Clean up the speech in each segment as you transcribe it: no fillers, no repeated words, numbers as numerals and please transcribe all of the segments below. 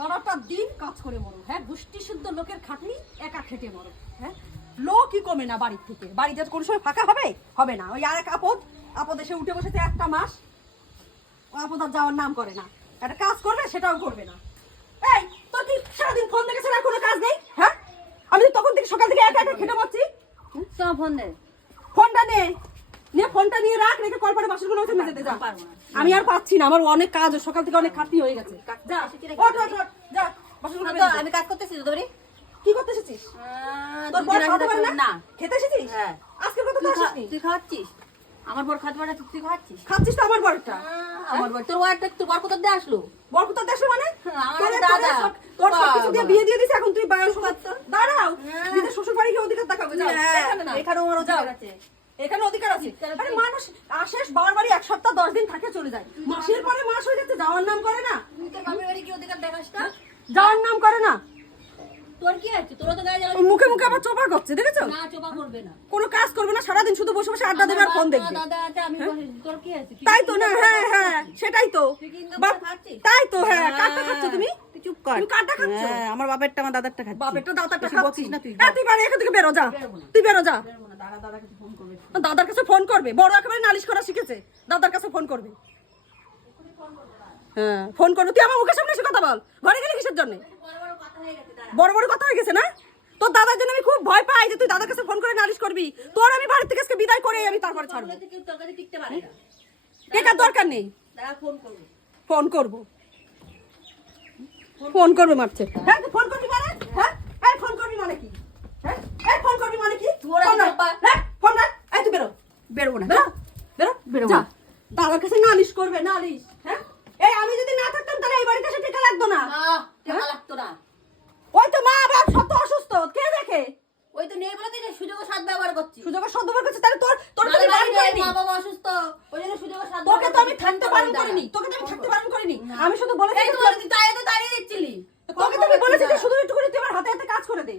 সারাটা দিন কাজ করে মরো, হ্যাঁ গোষ্ঠী শুদ্ধ লোকের খাটনি, একা খেটে মরো, হ্যাঁ লোকই কমে না বাড়ির থেকে। বাড়িতে কোনো সময় ফাঁকা হবে? হবে না। ওই আর এক আপদ এসে উঠে বসেছে একটা মাস, ও আপদ আর যাওয়ার নাম করে না। একটা কাজ করবে সেটাও করবে না। এই তোর কি সারাদিন ফোন দেখে ছাড়া কোনো কাজ নেই? হ্যাঁ আমি তো তখন থেকে সকাল থেকে একা একা খেটে মরছি। তোমার ফোন দে, ফোনটা নে, ফোনটা নিয়ে রাখ, রেখে কলপারে বাসনগুলো উঠে মেজে দে যা। আমি আর পাচ্ছি না, আমার অনেক কাজ, সকাল থেকে অনেক খাটনি হয়ে গেছে। যা ওঠ ওঠ ওঠ, যা বাসনগুলো মেজে দে। আমি কাজ করতেছি তো তোরে। কি করতে এসেছিস? তোর বর খাওয়াতে পারে না? খেতে এসেছিস? হ্যাঁ। আজকের কথা তো আসিসনি। তুই খাওয়াচ্ছিস আমার বর খাওয়াতে পারে, তুই খাওয়াচ্ছিস? খাচ্ছিস তো আমার বরটা। আমার বর, তোর বরটা, তোর বর কোথা দিয়ে আসলো? বর কোথা দেশে মানে? আমার দাদা। তোর সবকিছু দিয়ে বিয়ে দিয়ে দিছে, এখন তুই বয়স হচ্ছে। দাঁড়াও, নিজের শ্বশুর বাড়ি গিয়ে অধিকার দেখাবে। যাও এখানে না, এখানেও আমার অধিকার আছে। এখানে অধিকার আছে। আরে মানুষ আসে বাবার বাড়ি 1 সপ্তাহ 10 দিন থাকে চলে যায়, মাসের পরে মাস হয়ে যাচ্ছে, যাওয়ার নাম করে না। তুই তোর বাপের বাড়ি কি অধিকার দেখাস না? যাওয়ার নাম করে না। তোর কি আছে? তোর তো গায়ে জ্বালা। মুখে মুখে আবার চোপা করছে, দেখেছো? না, চোপা করবে না। কোনো কাজ করবে না, সারাদিন শুধু বসে বসে আড্ডা দেবে আর ফোন দেখবে। দাদা আছে, আমি বসে, তোর কি আছে? তাই তো না, হ্যাঁ হ্যাঁ সেটাই তো। তুই কি ইনকাম বাপ- করে খাচ্ছিস? তাই তো, হ্যাঁ কাটটা খাচ্ছ তুমি? তুই চুপ কর। তুমি কাটটা খাচ্ছ? হ্যাঁ, আমার বাপেরটা আমার দাদারটা খাচ্ছি। বাপেরটা দাদারটা বেশি খাচ্ছিস বকিস না তুই। হ্যাঁ, তুই বাড়ি এখান থেকে বেরো যা, বেরোবো না। তুই বেরো যা। বেরোবো না, দাদার কাছে ফোন করবে। দাদার কাছে ফোন করবে? বড় একেবারে নালিশ করা শিখেছে, দাদার কাছে ফোন করবে। হ্যাঁ ফোন করবে। তুই আমার মুখের সামনে এসে কথা বল। ঘরে গেলে কিসের জন্য? বড় বড় কথা হয়ে গেছে, দাঁড়া। বড় বড় কথা হয়ে গেছে না? তোর দাদার জন্য আমি খুব ভয় পাই যে তুই দাদার কাছে ফোন করে নালিশ করবি। তোর আমি বাড়ি থেকে আজকে বিদায় করে আমি তারপরে ছাড়বো। বলে তো কেউ তোর কাছে টিকতে পারে না। টেকার দরকার নেই। দাঁড়া, ফোন করবো। ফোন করবো, ফোন করবে মারছে। হ্যাঁ তুই ফোন করবি মানে? হ্যাঁ এই ফোন করবি মানে কি? হ্যাঁ এই ফোন করবি মানে কি? তোর ফোন রাখ, একবার- রাখ, ফোন রাখ। এই তুই বেরো, বেরোবো না। বেরো বেরো বেরোবো যা। না। দাদার কাছে নালিশ করবে, নালিশ। হ্যাঁ এই আমি যদি না থাকতাম তাহলে এই বাড়িতে এসে টেকা লাগতো না। টাকা লাগতো না। ওই তো মা বাপ সব তো অসুস্থ, কে দেখে? ওই তো নেই বলে তুই যে সুযোগ সাথ ব্যবহার করছিস। সুযোগের সদ্ব্যবহার করছে, তাহলে তোর তোর তো নাহলে আমি বারণ বাড়িতে করিনি। মা বাবা অসুস্থ, ওই জন্য সুযোগ সাথ তোকে তো আমি থাকতে বারণ করিনি, তোকে তো আমি থাকতে বারণ করিনি। আমি শুধু বলেছি এই তো বলে তুই তাই তো দাঁড়িয়ে দিচ্ছিলি। তোকে তো আমি বলেছি যে শুধু একটু করে তুই আমার হাতে হাতে কাজ করে দে।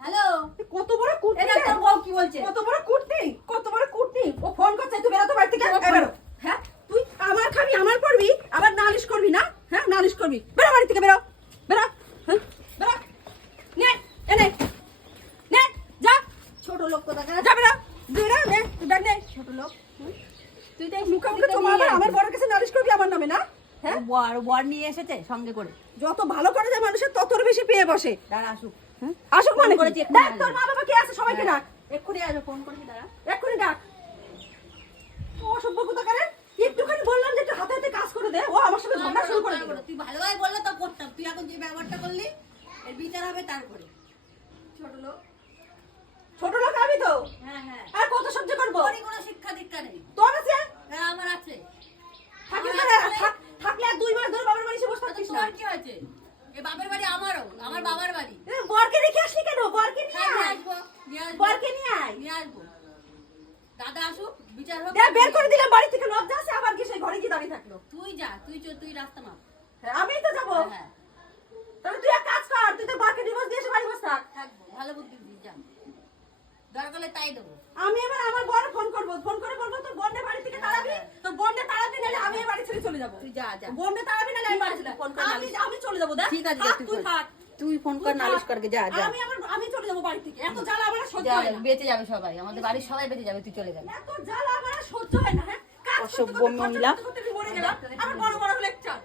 হ্যালো, তুই কত বড় কুটনি এটা রে? তোর বউ কি বলছে? কত বড় কুটনি, কত বড় কুটনি। ও ফোন করছে, তুই বেরো তো বাড়ি থেকে। এই বেরো। হ্যাঁ তুই আমার খাবি, আমার পড়বি, আবার নালিশ করবি না? হ্যাঁ নালিশ করবি। বেরো বাড়ি থেকে, বেরো বেরো। হ্যাঁ বেরো। নে এনে নে যা। ছোট লোক কোথাকার। যা বেরো, বেরো নে, তুই ব্যাগ নে। ছোট লোক। তুই তো মুখে মুখে তোমার আমার বড় কাছে নালিশ করবি আমার নামে না? হ্যাঁ বর নিয়ে এসেছে সঙ্গে করে। যত ভালো করে যায় মানুষের তত বেশি পেয়ে বসে। দাঁড়া আসুক। আসুক মানে করেছি কি? এক্ষুনি দেখ তোর মা বাবা কে আছে সবাইকে ডাক, এক্ষুনি আসবে, ফোন করেছি, দাঁড়া। এক্ষুনি ডাক। অসভ্য কোথাকারে, একটুখানি বললাম যে একটু হাতে হাতে কাজ করে দে, ও আমার সাথে ঝগড়া শুরু করে দিল। তুই ভালোভাবে বললে তো করতাম, তুই এখন যে ব্যবহারটা করলি এর বিচার হবে তারপরে। ছোট লোক। ছোট লোক আমি তো, হ্যাঁ হ্যাঁ, আর কত সহ্য করবো? তোরই কোনো শিক্ষা দীক্ষা নেই। তোর আছে? হ্যাঁ আমার আছে। থাকলে আমার তো আছে। থাকলে আর 2 মাস ধরে বাবার বাড়ি এসে বসে তো থাকতিস না। তোর কি হয়েছে? এ বাপের বাড়ি আমারও, আমার বাবার বাড়ি। এ, বরকে রেখে আসলি কেন? বরকে নিয়ে হ্যাঁ, নিয়ে আয়। আসবো, নিয়ে আসবো, বরকে নিয়ে আয়। নিয়ে আসবো। দাদা আসুক, বিচার হোক। দেখ বের করে দিলাম বাড়ি থেকে, লজ্জা আছে আবার গিয়ে সেই ঘরে গিয়ে দাঁড়িয়ে থাকলো। তুই যা, তুই রাস্তা মাপ। হ্যাঁ, আমিই তো যাবো। হ্যাঁ, তাহলে তুই এক কাজ কর, তুই তো বরকে ডিভোর্স দিয়ে এসে বাড়ি বসে থাক। থাকবো, ভালো বুদ্ধি দিস, যা। দরকার হলে তাই দেবো। আমি এবার আমার বড় ফোন করবো, ফোন করে বলবো তোর বোনদের বাড়ি থেকে তাড়াবি, তোর বোনদের তাড়াবি নাহলে আমি এই বাড়ি ছেড়ে চলে যাবো। তুই যা, যা। বোনদের তাড়াবি নাহলে আমি বাড়ি ছেড়ে ফোন কর, আমি চলে যাবো। দেখ ঠিক আছে, থাক, তুই তুই ফোন- থাক। তুই ফোন কর, নালিশ করকে, যা যা। আমি চলে যাবো বাড়ি থেকে, এত জ্বালা আমার আর সহ্য যা, হয় না। বেঁচে যাবে সবাই, আমাদের বাড়ির সবাই বেঁচে যাবে, তুই চলে যাবি। এত জ্বালা আমার আর সহ্য হয় না। হ্যাঁ কাজ করতে অসভ্য করতে মহিলা। আমি মরে গেলাম, আমার বড় বড় লেকচার।